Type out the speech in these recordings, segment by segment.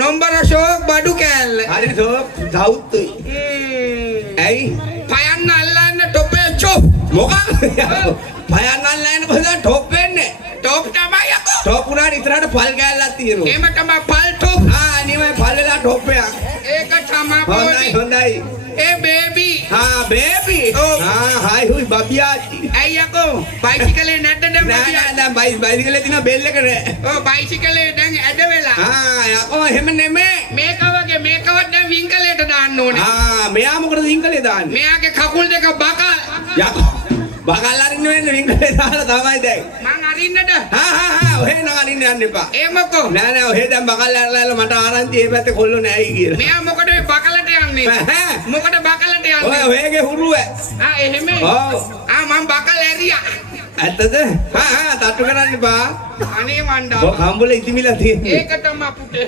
නොම්බර ෂෝක් බඩු කෑල්ල. හරි ෂෝක් සවුත්තුයි. ඇයි? පයන්න අල්ලන්න ටොපේ චොප්. මොකක්? පයන්න අල්ලන්න බඳ ටොප් වෙන්නේ. ටොප් තමයි යකෝ. ටොප් උනාට ඉතරට පල් කෑල්ලක් තියෙනවා. එහෙම තමයි පල් ටොප්. නිමයි පල් වෙලා ටොප් එකක්. ඒක තමයි හොඳයි හොඳයි. ඒ බේබි. බේබි. හායි හුයි බබියාචි. ඇයි යකෝ බයිසිකලේ නැද්ද දැන් බබියා? නෑ බයිසිකලේ තියෙන බෙල් එක නෑ. ඔව් බයිසිකලේ දැන් ඇද වෙලා. යකෝ එහෙම නෙමෙයි. මේක වගේ මේකවත් දැන් වින්කලේට දාන්න ඕනේ. මෙයා මොකටද වින්කලේ දාන්නේ? මෙයාගේ කකුල් දෙක බකල්. යකෝ බකල් අරින්න වෙන්නේ වින්කලේ දාලා තමයි දැන්. මං අරින්නද? ඔහෙ නං අරින්න යන්න එපා. ඒ මොකෝ? නෑ ඔහෙ දැන් බකල් අරලා මට ආරංචි මේ පැත්තේ කොල්ලෝ නෑයි කියලා. මෙයා මොකටද මේ බකලට යන්නේ? මොකටද බකලට යන්නේ? ඔයගේ හුරුව. එහෙමයි. ඔව්. මං බකල් ඇරියා. ඇත්තද? තට්ටු කරන්න එපා. අනේ මණ්ඩා. කම්බුල ඉදිමිලා තියෙන්නේ. ඒක තමයි පුතේ.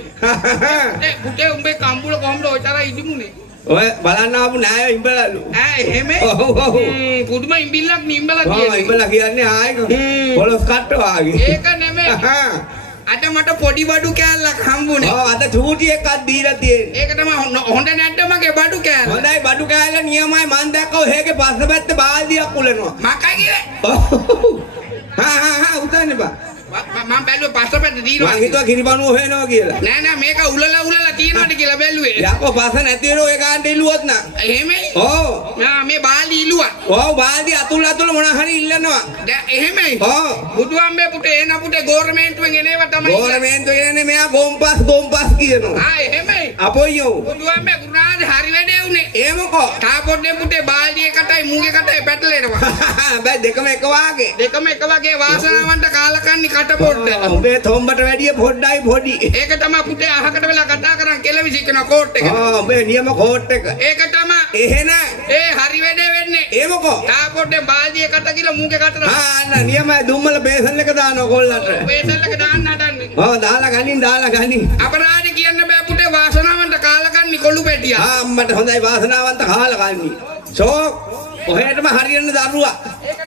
පුතේ උඹේ කම්බුල කොහොමද ඔය තරම් ඉදිමුනේ? ඔය බලන්න ආපු නෑ ඉඹලලු. එහෙමයි. පුදුම ඉඹිල්ලක් නිඹලා කියන්නේ. ඉඹලා කියන්නේ ආයක පොලොස් කට්ට වාගේ. ඒක නෙමෙයි. අද මට පොඩි බඩු කෑල්ලක් හම්බුනේ. අද චූටි එකක් දීලා තියෙන්නේ. ඒක තමයි හොඳ නැද්ද මගේ බඩු කෑල්ල? හොඳයි බඩු කෑල්ල නියමයි මං දැක්කෝ හේගේ පස්ස පැත්තේ බාල්දියක් උලනවා. මකයි කිව්වේ. උතන්න බා. මම බැලුවේ පස්සපැත්ත දිනවා. මං හිතුවා කිරිබනුව හොයනවා කියලා. නෑ මේක උලලා තියනවාද කියලා බැලුවේ. යකෝ පස්ස නැති වෙන ඔය ගාන්න ඉල්ලුවොත් නා. එහෙමයි. ඔව්. මේ බාල්දි ඉල්ලුවා. ඔව් බාල්දි අතුල් මොන හරි ඉල්ලනවා. දැන් එහෙමයි. ඔව්. බුදුහාමේ පුතේ එන පුතේ ගෝර්මෙන්ටුවෙන් එනේවා තමයි. ගෝර්මෙන්ටුවෙන් එන්නේ මෙයා ගොම්පස් කියනවා. එහෙමයි. අපොයියෝ. බුදුහාමේ ගුණාද හරි වැඩේ උනේ. එහෙමකෝ. තාපොඩ්ඩේ පුතේ බාල්දියේ කටයි මූගේ කටයි පැටලෙනවා. බෑ දෙකම එක වාගේ. දෙකම එක වගේ වාසනාවන්ට කාලකන්ණි කට පොඩ්ඩ. උඹේ තොම්බට වැඩිය පොඩ්ඩයි පොඩි. ඒක තමයි පුතේ අහකට වෙලා කතා කරන් කෙලවිසි කරන කෝට් එක. උඹේ නියම කෝට් එක. ඒක තමයි. එහෙන. හරි වැඩේ වෙන්නේ. ඒමකෝ. තාපොඩ්ඩේ බාල්දියේ කට කියලා මූගේ කටට. අන්න නියමයි දුම්මල බේසල් එක දානවා කොල්ලන්ට. බේසල් එක දාන්න හදන්නේ. දාලා ගනින්. අපරාධ කියන්න බෑ පුතේ වාසනාවන්ට කාලකන්ණි කොළු පැටියා. අම්මට හොඳයි වාසනාවන්ත කාලකන්ණි. ෂෝක් ඔහෙටම හරියන්න දරුවා.